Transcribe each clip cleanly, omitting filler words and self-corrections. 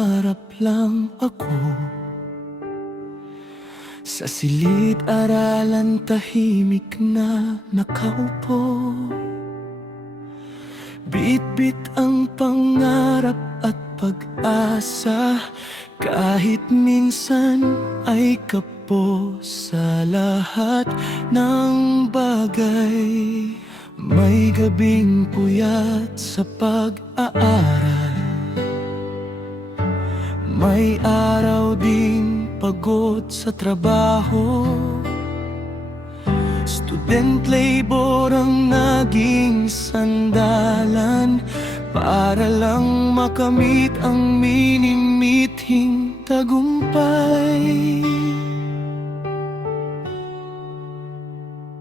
pangarap lang ako. Sa silid-aralan tahimik na nakaupo, bit-bit ang pangarap at pag-asa, kahit minsan ay kapos sa lahat ng bagay. May gabing puyat sa pag-aaral, may araw ding pagod sa trabaho. Student labor ang naging sandalan para lang makamit ang minimithing tagumpay.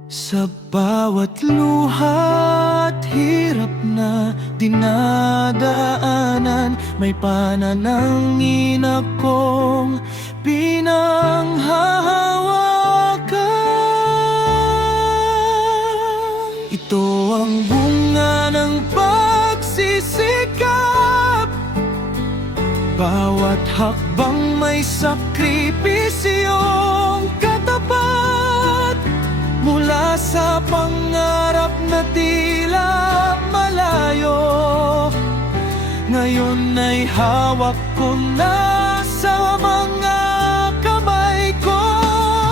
Sa bawat luha at hirap na dinadaanan, may pananangin akong pinanghahawakan. Ito ang bunga ng pagsisikap, bawat hakbang may sakripisyong katapat. Mula sa pangarap na tila malayo, ngayon ay hawak ko na sa mga kamay ko.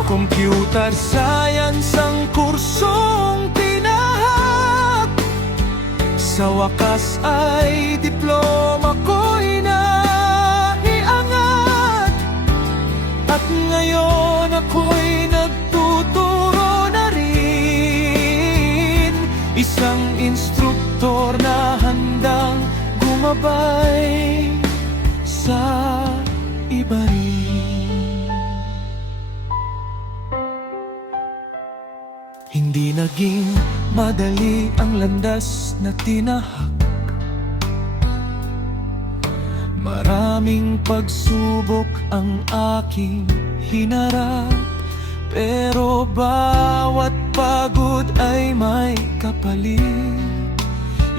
Computer science ang kursong tinahak, sa wakas ay diploma ko'y naiangat. At ngayon ako'y nagtuturo na rin, isang instruktor na handang gumabay sa iba rin. Hindi naging madali ang landas na tinahak, maraming pagsubok ang aking hinarap. Pero bawat pagod ay may kapalit,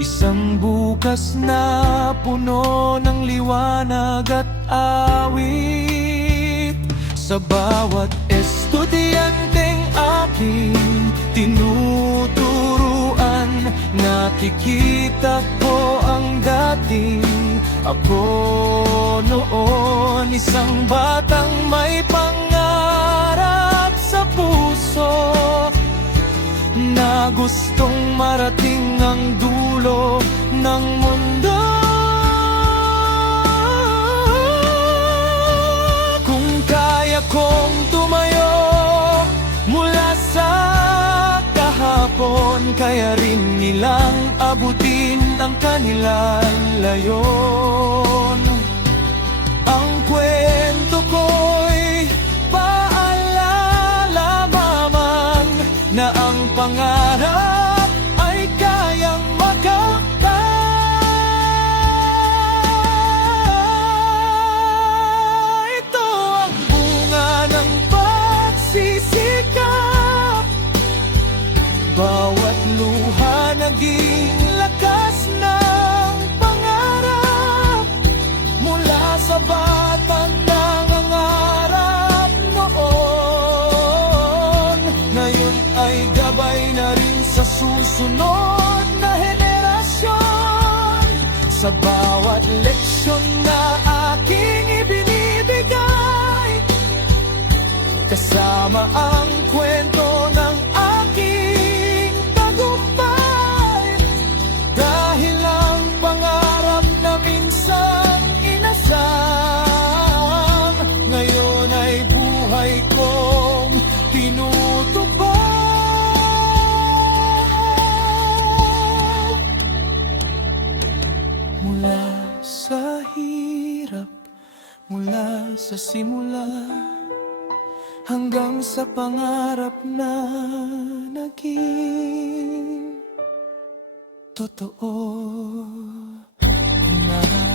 isang bukas na puno ng liwanag at awit. Sa bawat estudyanteng aking tinuturuan, nakikita ko ang dating ako noon. Isang batang may pangarap sa puso, na gustong marating ang dulo ng mundo. Kung kaya kong tumayo mula sa kahapon, kaya rin nilang abutin ang kanilang layon. Ang kwento ko'y paalala mamang na ang pangarap ay kayang makakaya. Ito ang bunga ng pagsisikap, bawat luha naging lakas ng pangarap. Mula sa batang nangangarap noon, ngayon ay gabay na rin sa susunod na henerasyon. Sa bawat leksyon na aking ibinibigay, kasama ang kwento ng aking tagumpay. Dahil ang pangarap na minsan inasam, ngayon ay buhay kong tinutupad. Mula sa hirap, mula sa simula, hanggang sa pangarap na naging totoo na.